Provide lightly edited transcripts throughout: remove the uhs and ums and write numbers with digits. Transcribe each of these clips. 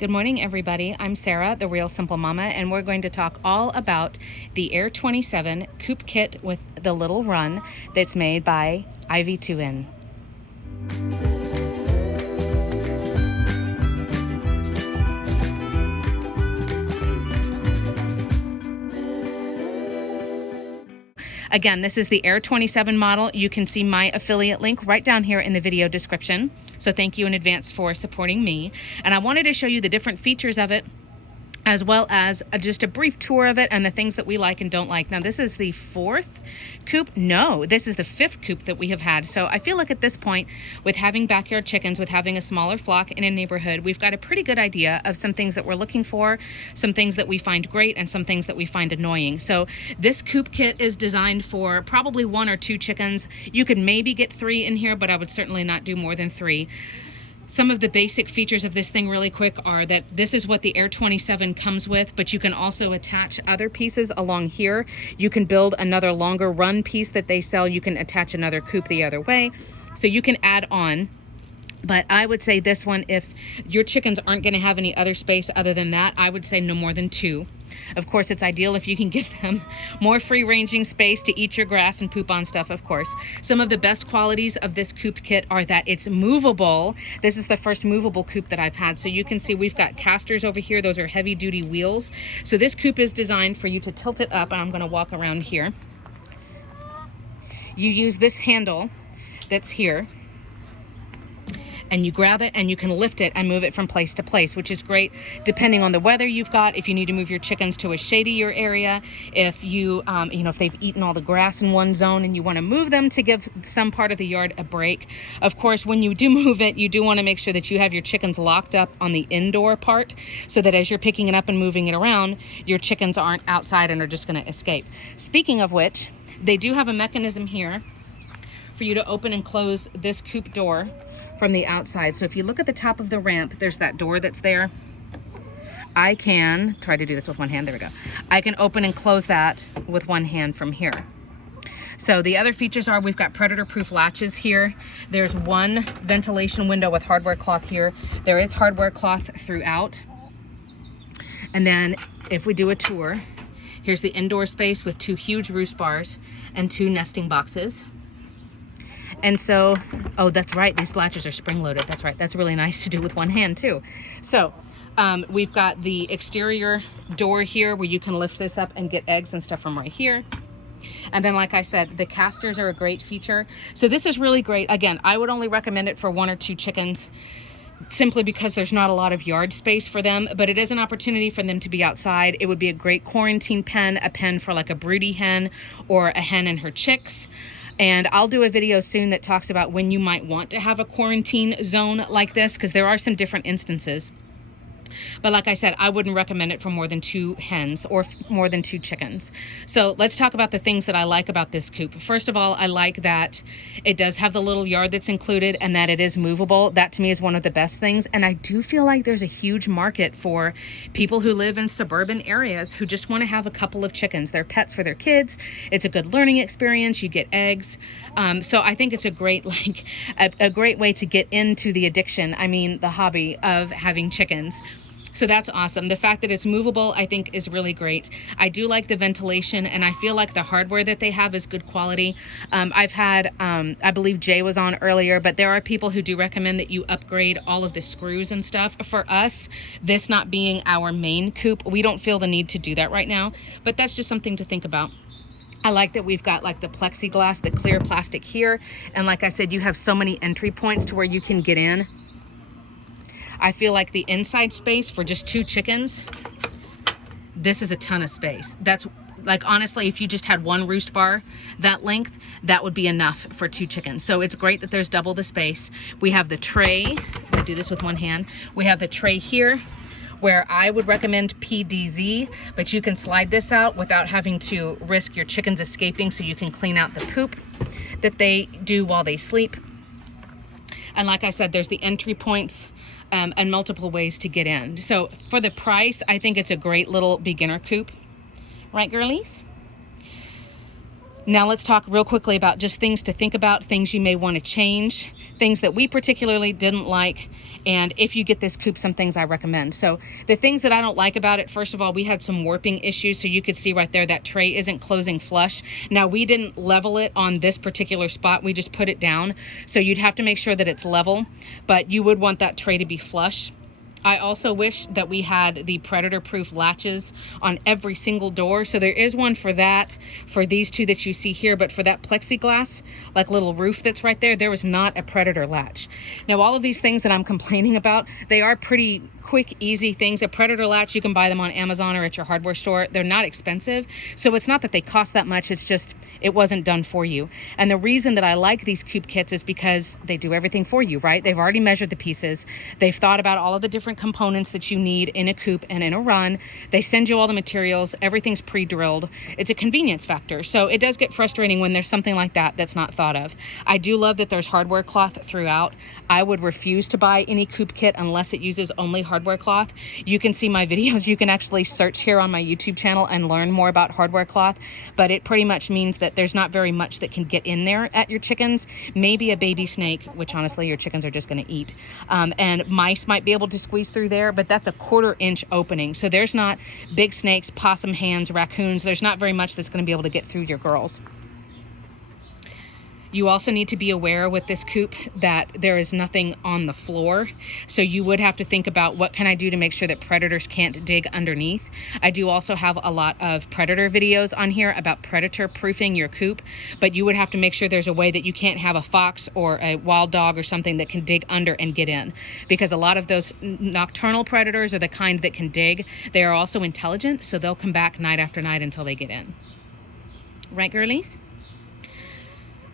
Good morning, everybody. I'm Sarah, the Real Simple Mama, and we're going to talk all about the AIR27 Coop kit with the little run that's made by Aivituvin. Again, this is the AIR27 model. You can see my affiliate link right down here in the video description. So thank you in advance for supporting me. And I wanted to show you the different features of it, as well as just a brief tour of it and the things that we like and don't like. Now, this is the fourth coop. No, this is the fifth coop that we have had. So I feel like at this point, with having backyard chickens, with having a smaller flock in a neighborhood, we've got a pretty good idea of some things that we're looking for, some things that we find great, and some things that we find annoying. So this coop kit is designed for probably 1 or 2 chickens. You could maybe get 3 in here, but I would certainly not do more than 3. Some of the basic features of this thing really quick are that this is what the AIR27 comes with, but you can also attach other pieces along here. You can build another longer run piece that they sell. You can attach another coop the other way. So you can add on. But I would say this one, if your chickens aren't going to have any other space other than that, I would say no more than 2. Of course, it's ideal if you can give them more free-ranging space to eat your grass and poop on stuff, of course. Some of the best qualities of this coop kit are that it's movable. This is the first movable coop that I've had. So you can see we've got casters over here. Those are heavy-duty wheels. So this coop is designed for you to tilt it up, and I'm going to walk around here. You use this handle that's here, and you grab it and you can lift it and move it from place to place, which is great depending on the weather you've got. If you need to move your chickens to a shadier area, if you, if they've eaten all the grass in one zone and you want to move them to give some part of the yard a break. Of course, when you do move it, you do want to make sure that you have your chickens locked up on the indoor part so that as you're picking it up and moving it around, your chickens aren't outside and are just going to escape. Speaking of which, they do have a mechanism here for you to open and close this coop door from the outside. So if you look at the top of the ramp, there's that door that's there. I can try to do this with one hand. There we go. I can open and close that with one hand from here. So the other features are we've got predator-proof latches here. There's one ventilation window with hardware cloth here. There is hardware cloth throughout. And then if we do a tour, here's the indoor space with 2 huge roost bars and 2 nesting boxes. And so, oh, that's right, these latches are spring-loaded. That's right, that's really nice to do with one hand too. So we've got the exterior door here where you can lift this up and get eggs and stuff from right here. And then, like I said, the casters are a great feature. So this is really great. Again, I would only recommend it for 1 or 2 chickens, simply because there's not a lot of yard space for them, but it is an opportunity for them to be outside. It would be a great quarantine pen, a pen for like a broody hen or a hen and her chicks. And I'll do a video soon that talks about when you might want to have a quarantine zone like this, because there are some different instances. But like I said, I wouldn't recommend it for more than 2 hens or more than 2 chickens. So let's talk about the things that I like about this coop. First of all, I like that it does have the little yard that's included and that it is movable. That to me is one of the best things. And I do feel like there's a huge market for people who live in suburban areas who just want to have a couple of chickens. They're pets for their kids. It's a good learning experience. You get eggs. So I think it's a great, a great way to get into the addiction. I mean, the hobby of having chickens. So that's awesome. The fact that it's movable, I think, is really great. I do like the ventilation, and I feel like the hardware that they have is good quality. I've had, I believe Jay was on earlier, but there are people who do recommend that you upgrade all of the screws and stuff. For us, this not being our main coop, we don't feel the need to do that right now, but that's just something to think about. I like that we've got like the plexiglass, the clear plastic here, and like I said, you have so many entry points to where you can get in. I feel like the inside space for just 2 chickens, this is a ton of space. That's like, honestly, if you just had 1 roost bar that length, that would be enough for 2 chickens. So it's great that there's double the space. We have the tray. I do this with one hand. We have the tray here where I would recommend PDZ, but you can slide this out without having to risk your chickens escaping, so you can clean out the poop that they do while they sleep. And like I said, there's the entry points and multiple ways to get in. So for the price, I think it's a great little beginner coop. Right, girlies? Now let's talk real quickly about just things to think about, things you may want to change, things that we particularly didn't like, and if you get this coop, some things I recommend. So the things that I don't like about it, first of all, we had some warping issues. So you could see right there that tray isn't closing flush. Now we didn't level it on this particular spot, we just put it down. So you'd have to make sure that it's level, but you would want that tray to be flush. I also wish that we had the predator-proof latches on every single door. So there is one for that, for these two that you see here, but for that plexiglass, like little roof that's right there, there was not a predator latch. Now, all of these things that I'm complaining about, they are pretty quick, easy things. A predator latch, you can buy them on Amazon or at your hardware store. They're not expensive. So it's not that they cost that much, it's just, it wasn't done for you. And the reason that I like these coop kits is because they do everything for you, right? They've already measured the pieces. They've thought about all of the different components that you need in a coop and in a run. They send you all the materials. Everything's pre-drilled. It's a convenience factor. So it does get frustrating when there's something like that that's not thought of. I do love that there's hardware cloth throughout. I would refuse to buy any coop kit unless it uses only hardware cloth. You can see my videos. You can actually search here on my YouTube channel and learn more about hardware cloth, but it pretty much means that there's not very much that can get in there at your chickens. Maybe a baby snake, which honestly your chickens are just going to eat, and mice might be able to squeeze through there, but that's a 1/4 inch opening. So there's not big snakes, possum hands, raccoons. There's not very much that's going to be able to get through your girls. You also need to be aware with this coop that there is nothing on the floor. So you would have to think about, what can I do to make sure that predators can't dig underneath? I do also have a lot of predator videos on here about predator proofing your coop, but you would have to make sure there's a way that you can't have a fox or a wild dog or something that can dig under and get in, because a lot of those nocturnal predators are the kind that can dig. They are also intelligent, so they'll come back night after night until they get in. Right, girlies?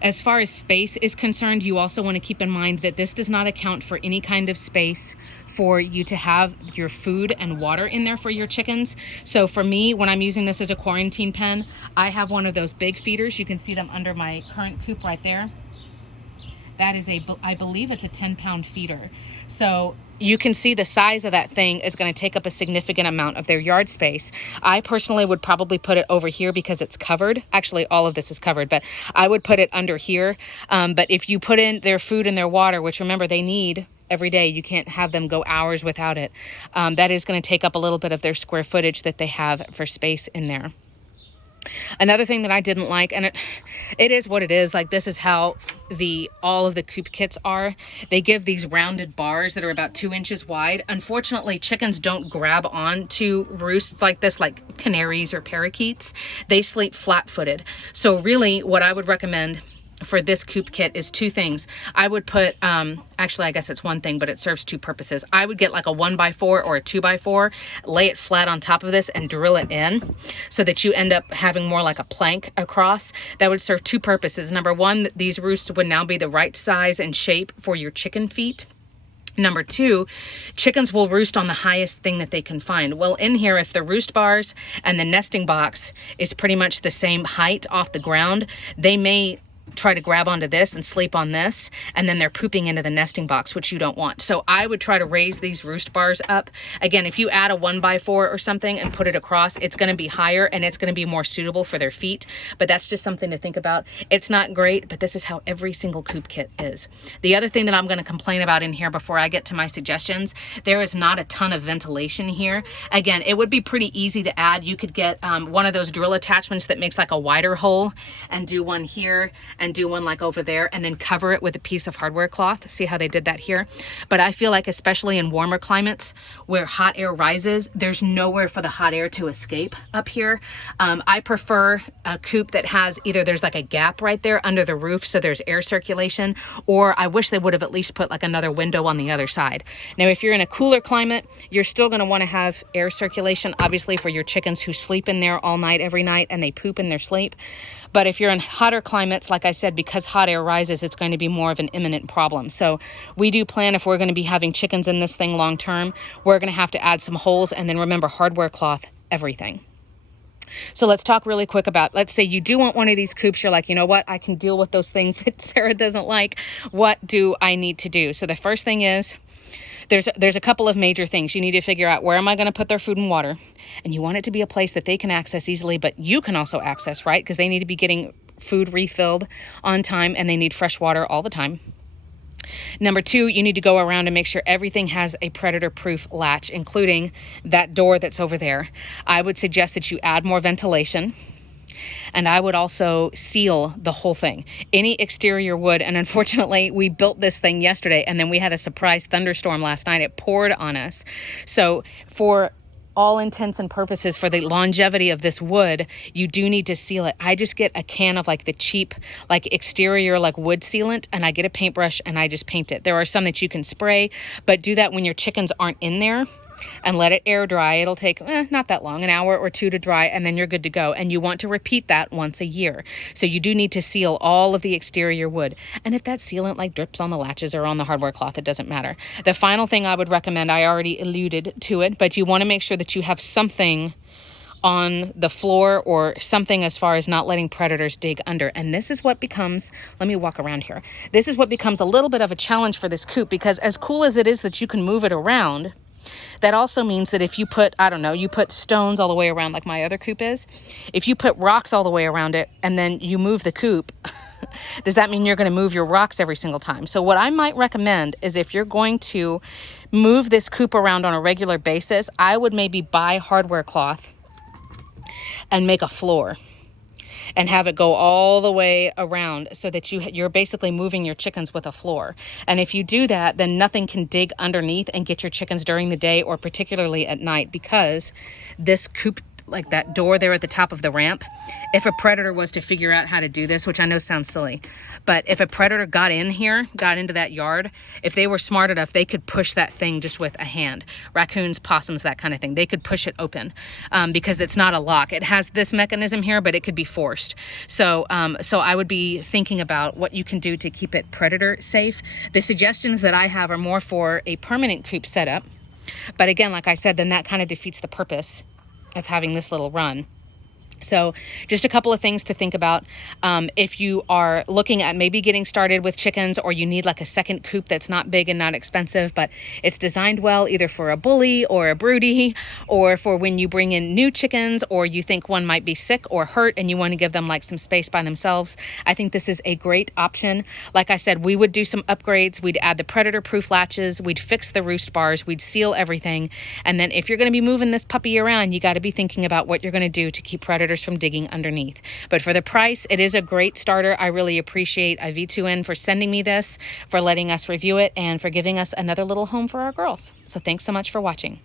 As far as space is concerned, you also want to keep in mind that this does not account for any kind of space for you to have your food and water in there for your chickens. So for me, when I'm using this as a quarantine pen, I have one of those big feeders. You can see them under my current coop right there. That is I believe it's a 10-pound feeder. So you can see the size of that thing is going to take up a significant amount of their yard space. I personally would probably put it over here because it's covered. Actually, all of this is covered, but I would put it under here. But if you put in their food and their water, which remember they need every day, you can't have them go hours without it. That is going to take up a little bit of their square footage that they have for space in there. Another thing that I didn't like, and it is what it is, like this is how all of the coop kits are. They give these rounded bars that are about 2 inches wide. Unfortunately, chickens don't grab on to roosts like this, like canaries or parakeets. They sleep flat-footed. So really what I would recommend for this coop kit is 2 things. I would put, actually I guess it's 1 thing, but it serves 2 purposes. I would get like a 1x4 or a 2x4, lay it flat on top of this and drill it in so that you end up having more like a plank across. That would serve 2 purposes. Number 1, these roosts would now be the right size and shape for your chicken feet. Number 2, chickens will roost on the highest thing that they can find. Well, in here, if the roost bars and the nesting box is pretty much the same height off the ground, they may try to grab onto this and sleep on this, and then they're pooping into the nesting box, which you don't want. So I would try to raise these roost bars up. Again, if you add a 1x4 or something and put it across, it's going to be higher and it's going to be more suitable for their feet, but that's just something to think about. It's not great, but this is how every single coop kit is. The other thing that I'm going to complain about in here before I get to my suggestions, there is not a ton of ventilation here. Again, it would be pretty easy to add. You could get one of those drill attachments that makes like a wider hole and do one here and do one like over there, and then cover it with a piece of hardware cloth. See how they did that here? But I feel like especially in warmer climates where hot air rises, there's nowhere for the hot air to escape up here. I prefer a coop that has either there's like a gap right there under the roof so there's air circulation, or I wish they would have at least put like another window on the other side. Now if you're in a cooler climate, you're still going to want to have air circulation, obviously, for your chickens who sleep in there all night every night and they poop in their sleep. But if you're in hotter climates, like I said, because hot air rises, it's going to be more of an imminent problem. So we do plan, if we're going to be having chickens in this thing long term, we're going to have to add some holes, and then remember, hardware cloth, everything. So let's talk really quick about, let's say you do want one of these coops. You're like, you know what? I can deal with those things that Sarah doesn't like. What do I need to do? So the first thing is, there's a couple of major things. You need to figure out, where am I going to put their food and water? And you want it to be a place that they can access easily, but you can also access, right? Because they need to be getting food refilled on time, and they need fresh water all the time. Number 2, you need to go around and make sure everything has a predator-proof latch, including that door that's over there. I would suggest that you add more ventilation. And I would also seal the whole thing. Any exterior wood, and unfortunately we built this thing yesterday and then we had a surprise thunderstorm last night. It poured on us. So for all intents and purposes, for the longevity of this wood, you do need to seal it. I just get a can of like the cheap like exterior like wood sealant, and I get a paintbrush and I just paint it. There are some that you can spray, but do that when your chickens aren't in there and let it air dry. It'll take not that long, an hour or 2 to dry, and then you're good to go. And you want to repeat that once a year. So you do need to seal all of the exterior wood. And if that sealant like drips on the latches or on the hardware cloth, it doesn't matter. The final thing I would recommend, I already alluded to it, but you want to make sure that you have something on the floor or something as far as not letting predators dig under. And this is what becomes, let me walk around here. This is what becomes a little bit of a challenge for this coop, because as cool as it is that you can move it around, that also means that if you put, I don't know, you put stones all the way around like my other coop is, if you put rocks all the way around it and then you move the coop, does that mean you're going to move your rocks every single time? So what I might recommend is, if you're going to move this coop around on a regular basis, I would maybe buy hardware cloth and make a floor and have it go all the way around, so that you're basically moving your chickens with a floor. And if you do that, then nothing can dig underneath and get your chickens during the day or particularly at night, because this coop, like that door there at the top of the ramp, if a predator was to figure out how to do this, which I know sounds silly, but if a predator got in here, got into that yard, if they were smart enough, they could push that thing just with a hand. Raccoons, possums, that kind of thing. They could push it open because it's not a lock. It has this mechanism here, but it could be forced. So I would be thinking about what you can do to keep it predator safe. The suggestions that I have are more for a permanent coop setup. But again, like I said, then that kind of defeats the purpose of having this little run. So just a couple of things to think about. If you are looking at maybe getting started with chickens, or you need like a second coop that's not big and not expensive, but it's designed well either for a bully or a broody, or for when you bring in new chickens, or you think one might be sick or hurt and you want to give them like some space by themselves, I think this is a great option. Like I said, we would do some upgrades. We'd add the predator proof latches, we'd fix the roost bars, we'd seal everything. And then if you're going to be moving this puppy around, you got to be thinking about what you're going to do to keep predators from digging underneath. But for the price, it is a great starter. I really appreciate Aivituvin for sending me this, for letting us review it, and for giving us another little home for our girls. So thanks so much for watching.